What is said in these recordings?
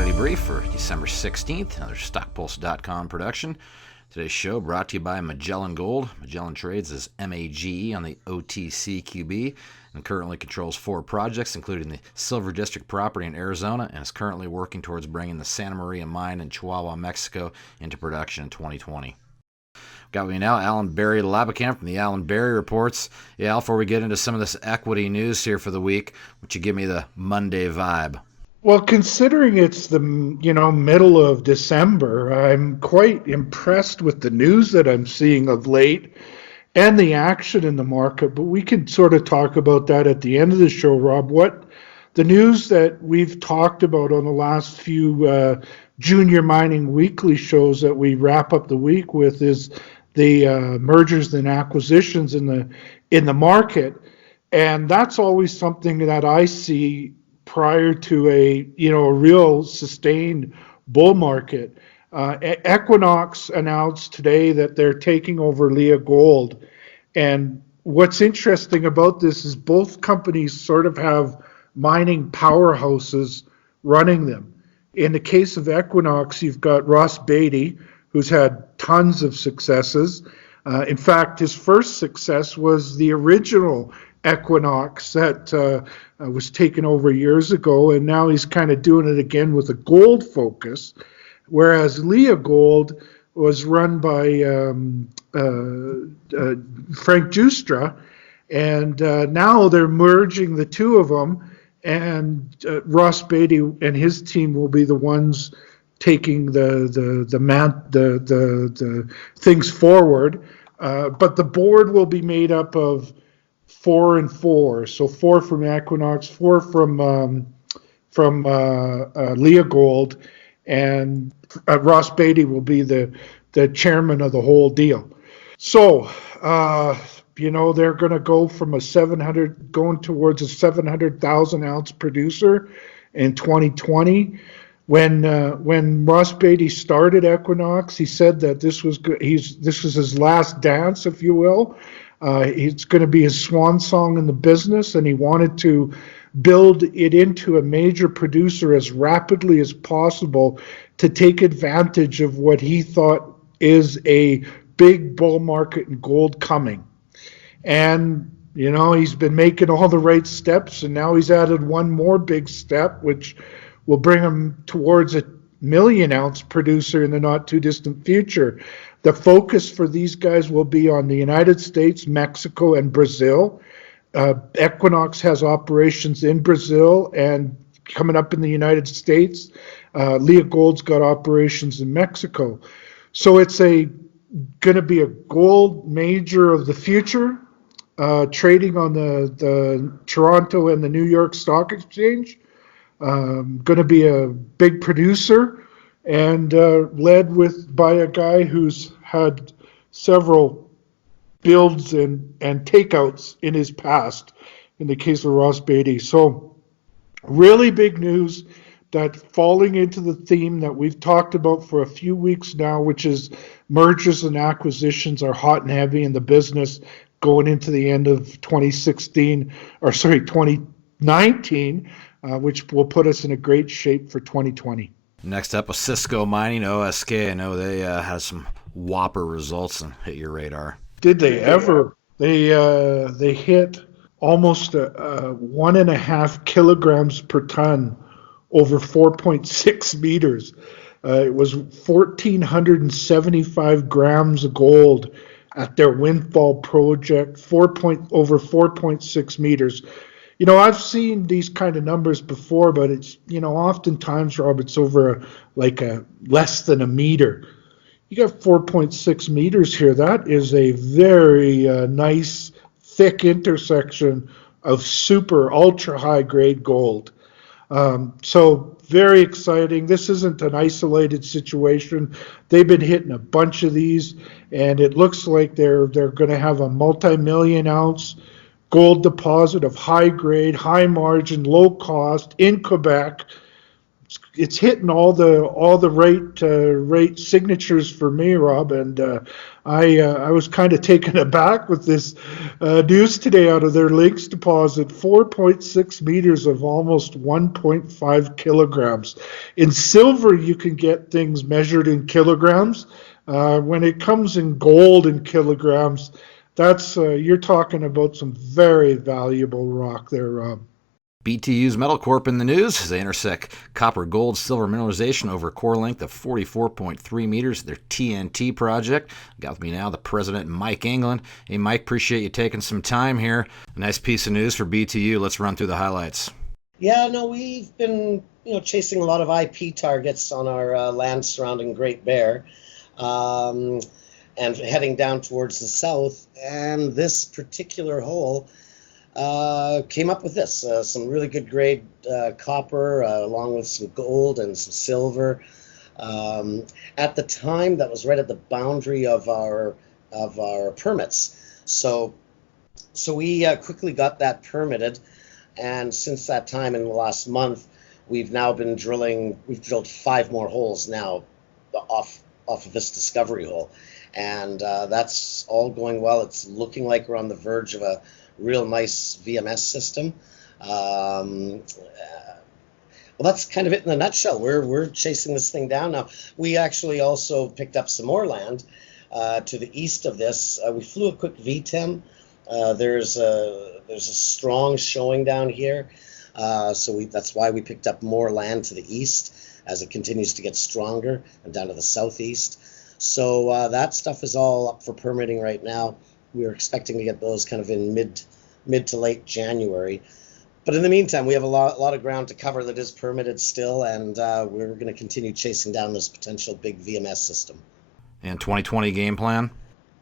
Commodity Brief for December 16th, another StockPulse.com production. Today's show brought to you by Magellan Gold. Magellan trades as MAG on the OTCQB and currently controls 4 projects, including the Silver District property in Arizona, and is currently working towards bringing the Santa Maria mine in Chihuahua, Mexico into production in 2020. Got me now, Alan Barry Labakamp from the Alan Barry Reports. Yeah, before we get into some of this equity news here for the week, would you give me the Monday vibe? Well, considering it's the middle of December, I'm quite impressed with the news that I'm seeing of late and the action in the market. But we can sort of talk about that at the end of the show, Rob. What the news that we've talked about on the last few Junior Mining Weekly shows that we wrap up the week with is the mergers and acquisitions in the market, and that's always something that I see prior to a real sustained bull market. Equinox announced today that they're taking over Leagold, and what's interesting about this is both companies sort of have mining powerhouses running them. In the case of Equinox, you've got Ross Beatty, who's had tons of successes. In fact, his first success was the original Equinox that was taken over years ago, and now he's kind of doing it again with a gold focus, whereas Leagold was run by Frank Giustra, and now they're merging the two of them, and Ross Beatty and his team will be the ones taking the things forward, but the board will be made up of 4 and 4. So 4 from Equinox, 4 from Leagold, and Ross Beatty will be the chairman of the whole deal. So they're going to go from going towards a 700,000 ounce producer in 2020. When Ross Beatty started Equinox, he said that this was his last dance, if you will. It's going to be his swan song in the business, and he wanted to build it into a major producer as rapidly as possible to take advantage of what he thought is a big bull market in gold coming. And, he's been making all the right steps, and now he's added one more big step, which will bring him towards a 1 million ounce producer in the not too distant future. The focus for these guys will be on the United States, Mexico, and Brazil. Equinox has operations in Brazil and coming up in the United States. Leagold's got operations in Mexico. So it's going to be a gold major of the future, trading on the Toronto and the New York Stock Exchange. Going to be a big producer, and led by a guy who's had several builds and takeouts in his past, in the case of Ross Beatty. So really big news that falling into the theme that we've talked about for a few weeks now, which is mergers and acquisitions are hot and heavy in the business going into the end of 2019, which will put us in a great shape for 2020. Next up, Osisko Mining, OSK. I know they had some whopper results and hit your radar. Did they ever? They hit almost 1.5 kilograms per ton over 4.6 meters. It was 1,475 grams of gold at their Windfall project, over 4.6 meters. I've seen these kind of numbers before, but it's, oftentimes, Rob, it's over less than a meter. You got 4.6 meters here. That is a very nice, thick intersection of super ultra high grade gold. So very exciting. This isn't an isolated situation. They've been hitting a bunch of these, and it looks like they're going to have a multi-million ounce gold deposit of high grade, high margin, low cost in Quebec. it's hitting all the right signatures for me, Rob, and I was kind of taken aback with this news today out of their Lakes deposit. 4.6 meters of almost 1.5 kilograms. In silver, you can get things measured in kilograms. When it comes in gold in kilograms, that's you're talking about some very valuable rock there, Rob. BTU's Metal Corp in the news as they intersect copper, gold, silver mineralization over a core length of 44.3 meters. Their TNT project. Got with me now the president, Mike England. Hey, Mike, appreciate you taking some time here. A nice piece of news for BTU. Let's run through the highlights. Yeah, no, we've been chasing a lot of IP targets on our land surrounding Great Bear, and heading down towards the south. And this particular hole came up with this, some really good grade copper, along with some gold and some silver. At the time, that was right at the boundary of our permits. So we quickly got that permitted, and since that time, in the last month, we've now been drilling. We've drilled 5 more holes now off of this discovery hole, and that's all going well. It's looking like we're on the verge of a real nice VMS system. Well, that's kind of it in a nutshell. We're chasing this thing down now. We actually also picked up some more land to the east of this. We flew a quick VTEM. There's a strong showing down here, so that's why we picked up more land to the east as it continues to get stronger, and down to the southeast. So that stuff is all up for permitting right now. We're expecting to get those kind of in mid to late January. But in the meantime, we have a lot of ground to cover that is permitted still, and we're going to continue chasing down this potential big VMS system. And 2020 game plan?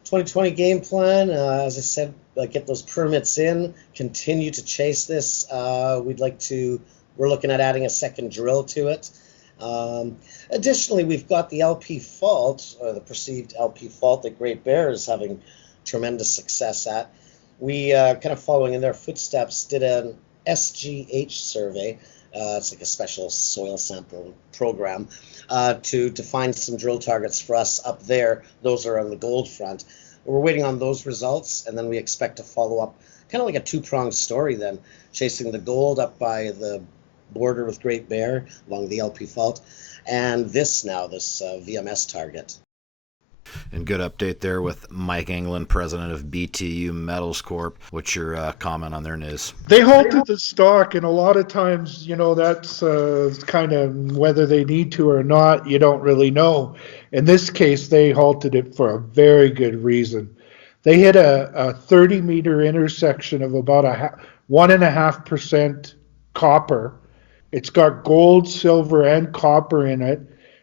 2020 game plan, as I said, get those permits in, continue to chase this. We're looking at adding a second drill to it. Additionally, we've got the LP fault, or the perceived LP fault that Great Bear is having tremendous success at. We, kind of following in their footsteps, did an SGH survey. It's like a special soil sample program to find some drill targets for us up there. Those are on the gold front. We're waiting on those results, and then we expect to follow up, kind of like a 2-pronged story then, chasing the gold up by the border with Great Bear along the LP fault, and this VMS target. And good update there with Mike England, president of BTU Metals Corp. What's your comment on their news? They halted the stock, and a lot of times, that's kind of whether they need to or not, you don't really know. In this case, they halted it for a very good reason. They hit a 30-meter intersection of about 1.5% copper. It's got gold, silver, and copper in it.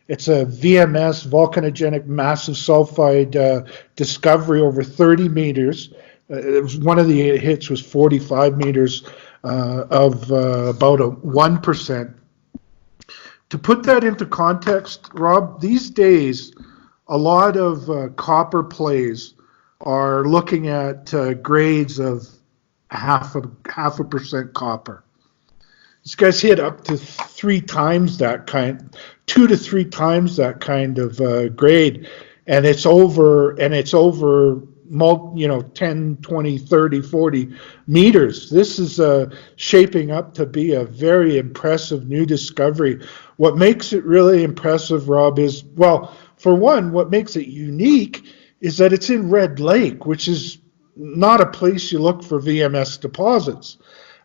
It's a VMS, volcanogenic massive sulfide discovery over 30 meters. One of the hits was 45 meters of about a 1%. To put that into context, Rob, these days, a lot of copper plays are looking at grades of half a percent copper. These guys hit up to 3 times that kind, 2 to 3 times that kind of grade, and it's over 10, 20, 30, 40 meters. This is shaping up to be a very impressive new discovery. What makes it really impressive, Rob, is, well, for one, what makes it unique is that it's in Red Lake, which is not a place you look for VMS deposits.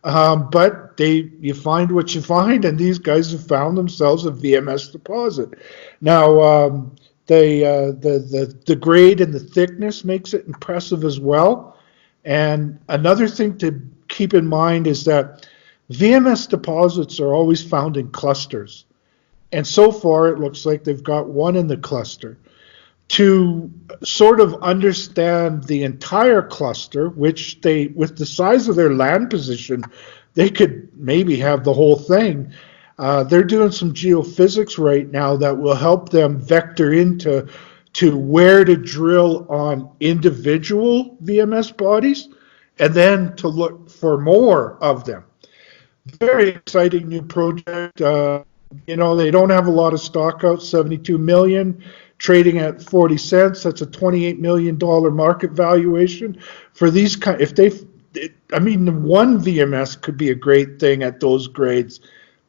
But you find what you find, and these guys have found themselves a VMS deposit. Now, the grade and the thickness makes it impressive as well. And another thing to keep in mind is that VMS deposits are always found in clusters. And so far, it looks like they've got one in the cluster. To sort of understand the entire cluster, which with the size of their land position, they could maybe have the whole thing. They're doing some geophysics right now that will help them vector into where to drill on individual VMS bodies, and then to look for more of them. Very exciting new project. You know, they don't have a lot of stock out, 72 million, trading at 40 cents. That's a $28 million market valuation for these kind. If they, I mean, one VMS could be a great thing at those grades.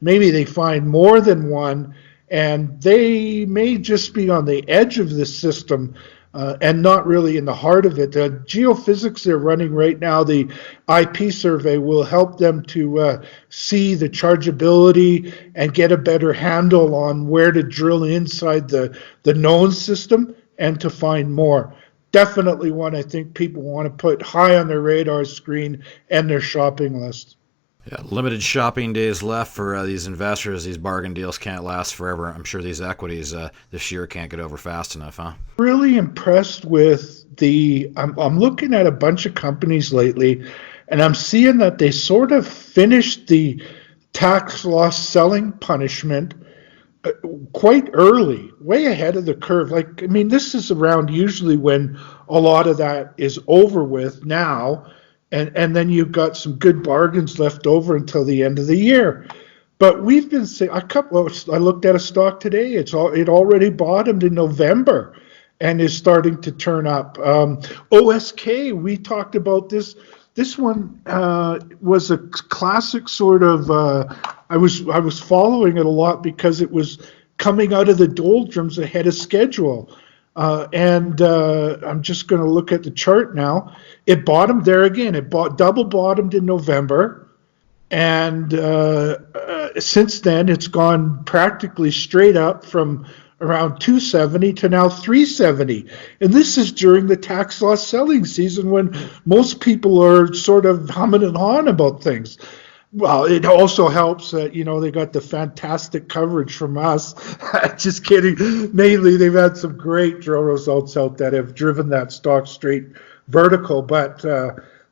Maybe they find more than one, and they may just be on the edge of the system and not really in the heart of it. The geophysics they're running right now, the IP survey, will help them to see the chargeability and get a better handle on where to drill inside the known system and to find more. Definitely one I think people want to put high on their radar screen and their shopping list. Yeah, limited shopping days left for these investors. These bargain deals can't last forever. I'm sure these equities this year can't get over fast enough, huh? Really impressed with I'm looking at a bunch of companies lately, and I'm seeing that they sort of finished the tax loss selling punishment quite early, way ahead of the curve. Like, I mean, this is around usually when a lot of that is over with now, and then you've got some good bargains left over until the end of the year. But we've been saying I looked at a stock today. It already bottomed in November, and is starting to turn up. OSK, we talked about this. This one was a classic sort of. I was following it a lot because it was coming out of the doldrums ahead of schedule. And I'm just going to look at the chart now. It bottomed there again. It double bottomed in November. And since then, it's gone practically straight up from around 270 to now 370. And this is during the tax loss selling season when most people are sort of humming and hawing about things. Well, it also helps that, they got the fantastic coverage from us. Just kidding. Mainly, they've had some great drill results out that have driven that stock straight vertical. But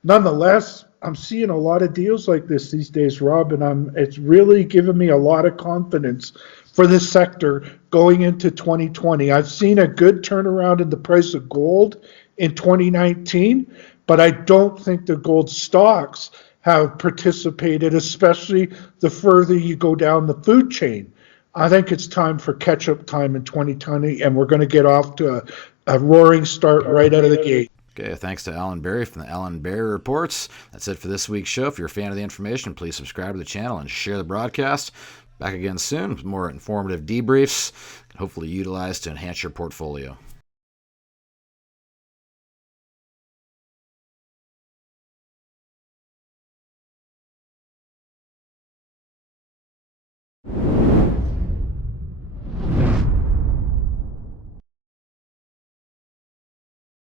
nonetheless, I'm seeing a lot of deals like this these days, Rob, and it's really given me a lot of confidence for this sector going into 2020. I've seen a good turnaround in the price of gold in 2019, but I don't think the gold stocks have participated, especially the further you go down the food chain. I think it's time for catch-up time in 2020, and we're going to get off to a roaring start right out of the gate. Okay, thanks to Alan Berry from the Alan Berry Reports. That's it for this week's show. If you're a fan of the information, please subscribe to the channel and share the broadcast. Back again soon with more informative debriefs, hopefully utilized to enhance your portfolio.